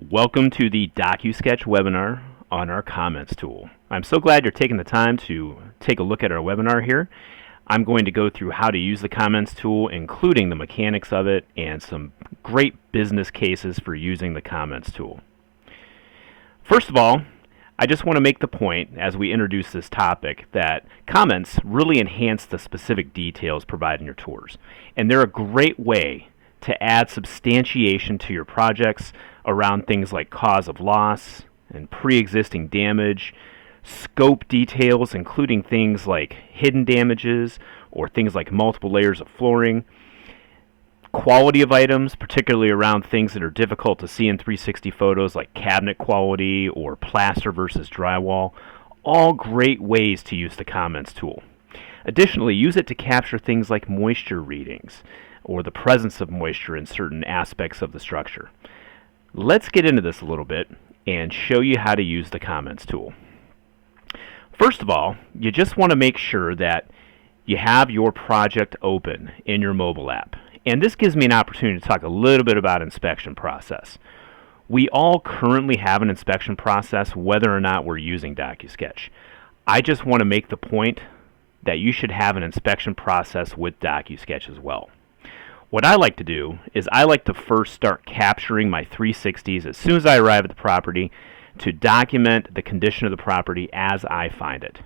Welcome to the DocuSketch webinar on our comments tool. I'm so glad you're taking the time to take a look at our webinar here. I'm going to go through how to use the comments tool, including the mechanics of it and some great business cases for using the comments tool. First of all, I just want to make the point as we introduce this topic that comments really enhance the specific details provided in your tours. And they're a great way to add substantiation to your projects around things like cause of loss and pre-existing damage, scope details including things like hidden damages or things like multiple layers of flooring, quality of items, particularly around things that are difficult to see in 360 photos like cabinet quality or plaster versus drywall. All great ways to use the comments tool. Additionally, use it to capture things like moisture readings or the presence of moisture in certain aspects of the structure. Let's get into this a little bit and show you how to use the comments tool. First of all, you just want to make sure that you have your project open in your mobile app. And this gives me an opportunity to talk a little bit about inspection process. We all currently have an inspection process whether or not we're using DocuSketch. I just want to make the point that you should have an inspection process with DocuSketch as well. What I like to do is I like to first start capturing my 360s as soon as I arrive at the property to document the condition of the property as I find it.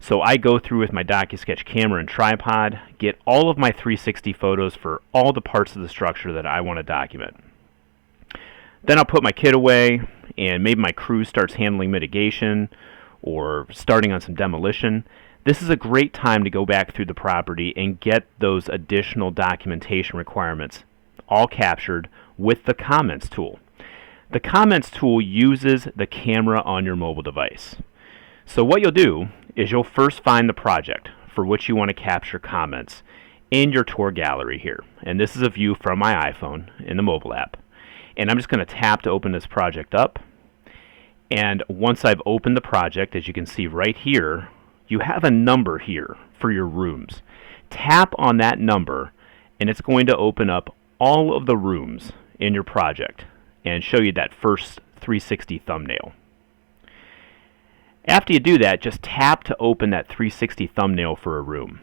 So I go through with my DocuSketch camera and tripod, get all of my 360 photos for all the parts of the structure that I want to document. Then I'll put my kit away and maybe my crew starts handling mitigation or starting on some demolition. This is a great time to go back through the property and get those additional documentation requirements all captured with the comments tool. The comments tool uses the camera on your mobile device. So what you'll do is you'll first find the project for which you want to capture comments in your tour gallery here. And this is a view from my iPhone in the mobile app. And I'm just going to tap to open this project up. And once I've opened the project, as you can see right here, you have a number here for your rooms. Tap on that number and it's going to open up all of the rooms in your project and show you that first 360 thumbnail. After you do that, just tap to open that 360 thumbnail for a room.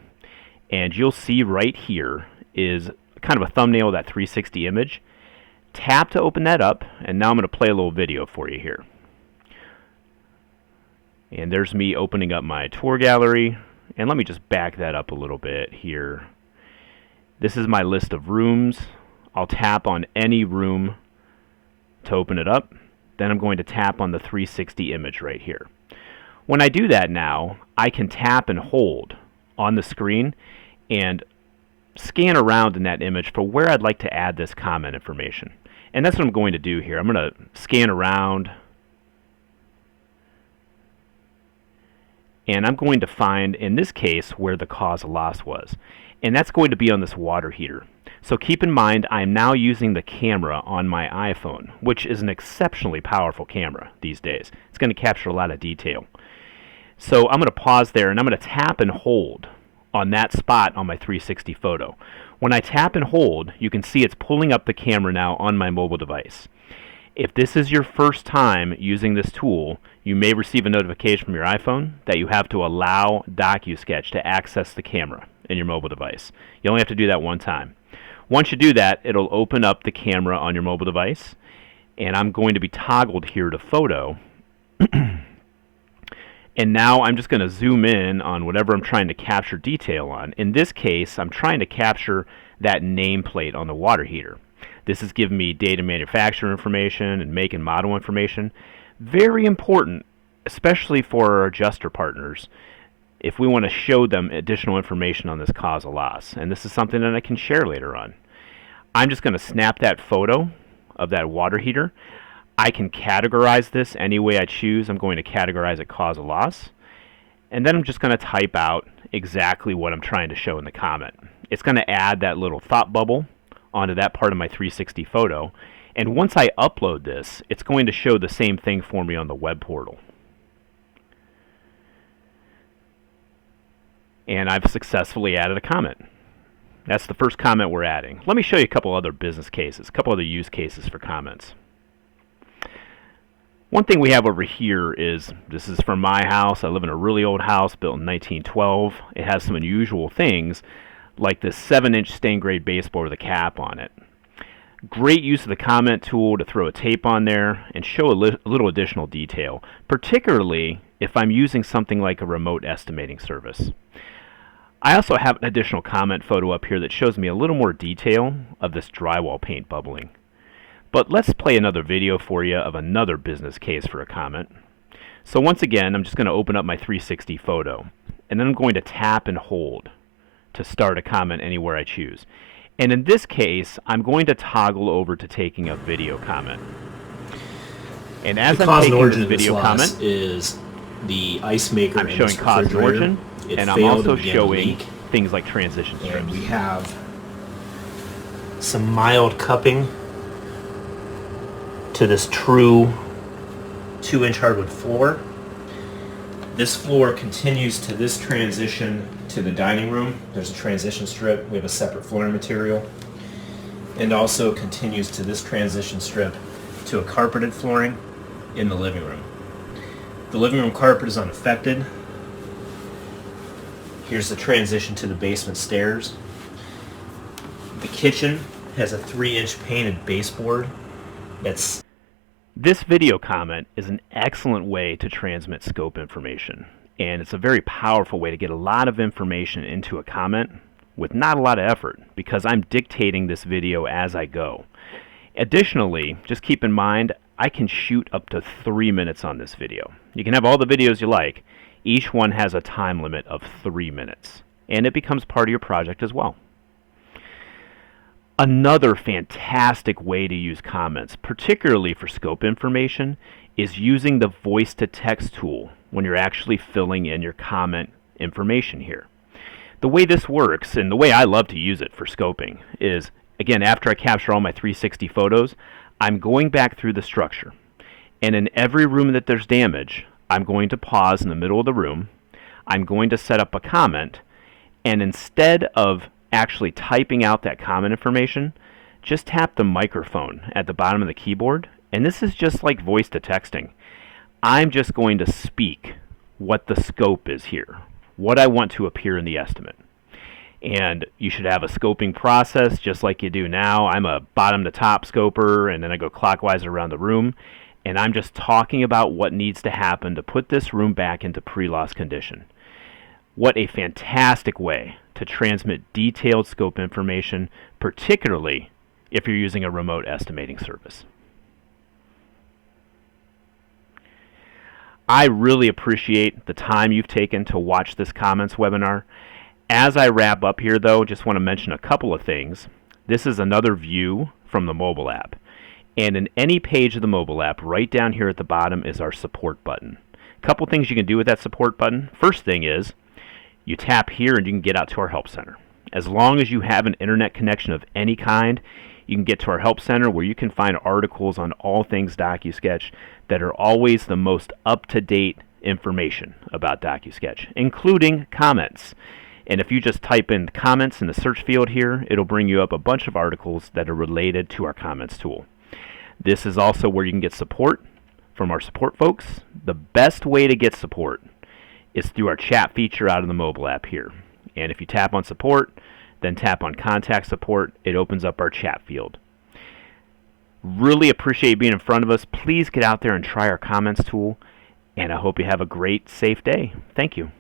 And you'll see right here is kind of a thumbnail of that 360 image. Tap to open that up, and now I'm going to play a little video for you here. And there's me opening up my tour gallery. And let me just back that up a little bit here. This is my list of rooms. I'll tap on any room to open it up. Then I'm going to tap on the 360 image right here. When I do that now, I can tap and hold on the screen and scan around in that image for where I'd like to add this comment information. And that's what I'm going to do here. I'm going to scan around. And I'm going to find, in this case, where the cause of loss was. And that's going to be on this water heater. So keep in mind, I'm now using the camera on my iPhone, which is an exceptionally powerful camera these days. It's going to capture a lot of detail. So I'm going to pause there, and I'm going to tap and hold on that spot on my 360 photo. When I tap and hold, you can see it's pulling up the camera now on my mobile device. If this is your first time using this tool, you may receive a notification from your iPhone that you have to allow DocuSketch to access the camera in your mobile device. You only have to do that one time. Once you do that, it'll open up the camera on your mobile device, and I'm going to be toggled here to photo. And now I'm just going to zoom in on whatever I'm trying to capture detail on. In this case, I'm trying to capture that nameplate on the water heater. This is giving me date and manufacturer information and make and model information. Very important, especially for our adjuster partners, if we want to show them additional information on this cause of loss. And this is something that I can share later on. I'm just going to snap that photo of that water heater. I can categorize this any way I choose. I'm going to categorize it cause of loss. And then I'm just going to type out exactly what I'm trying to show in the comment. It's going to add that little thought bubble onto that part of my 360 photo. And once I upload this, it's going to show the same thing for me on the web portal. And I've successfully added a comment. That's the first comment we're adding. Let me show you a couple other business cases, a couple other use cases for comments. One thing we have over here is, this is from my house. I live in a really old house built in 1912. It has some unusual things, like this 7-inch stained grade baseboard with a cap on it. Great use of the comment tool to throw a tape on there and show a little additional detail, particularly if I'm using something like a remote estimating service. I also have an additional comment photo up here that shows me a little more detail of this drywall paint bubbling. But let's play another video for you of another business case for a comment. So once again, I'm just going to open up my 360 photo, and then I'm going to tap and hold to start a comment anywhere I choose. And in this case, I'm going to toggle over to taking a video comment. And as I'm taking this video comment, is the ice maker. I'm showing cause and origin, and I'm also showing things like transition strips. And we have some mild cupping to this true 2-inch hardwood floor. This floor continues to this transition to the dining room. There's a transition strip. We have a separate flooring material. And also continues to this transition strip to a carpeted flooring in the living room. The living room carpet is unaffected. Here's the transition to the basement stairs. The kitchen has a 3-inch painted baseboard that's... This video comment is an excellent way to transmit scope information, and it's a very powerful way to get a lot of information into a comment with not a lot of effort, because I'm dictating this video as I go. Additionally, just keep in mind, I can shoot up to 3 minutes on this video. You can have all the videos you like. Each one has a time limit of 3 minutes, and it becomes part of your project as well. Another fantastic way to use comments, particularly for scope information, is using the voice-to-text tool when you're actually filling in your comment information here. The way this works, and the way I love to use it for scoping, is, again, after I capture all my 360 photos, I'm going back through the structure. And in every room that there's damage, I'm going to pause in the middle of the room, I'm going to set up a comment, and instead of actually typing out that comment information, just tap the microphone at the bottom of the keyboard, and this is just like voice to texting. I'm just going to speak what the scope is here, what I want to appear in the estimate. And you should have a scoping process just like you do now. I'm a bottom to top scoper, and then I go clockwise around the room, and I'm just talking about what needs to happen to put this room back into pre-loss condition. What a fantastic way to transmit detailed scope information, particularly if you're using a remote estimating service. I really appreciate the time you've taken to watch this comments webinar. As I wrap up here, though, just want to mention a couple of things. This is another view from the mobile app. And in any page of the mobile app, right down here at the bottom is our support button. A couple things you can do with that support button. First thing is, you tap here and you can get out to our help center. As long as you have an internet connection of any kind, you can get to our help center where you can find articles on all things DocuSketch that are always the most up-to-date information about DocuSketch, including comments. And if you just type in comments in the search field here, it'll bring you up a bunch of articles that are related to our comments tool. This is also where you can get support from our support folks. The best way to get support is through our chat feature out of the mobile app here. And if you tap on support, then tap on contact support, it opens up our chat field. Really appreciate you being in front of us. Please get out there and try our comments tool, and I hope you have a great, safe day. Thank you.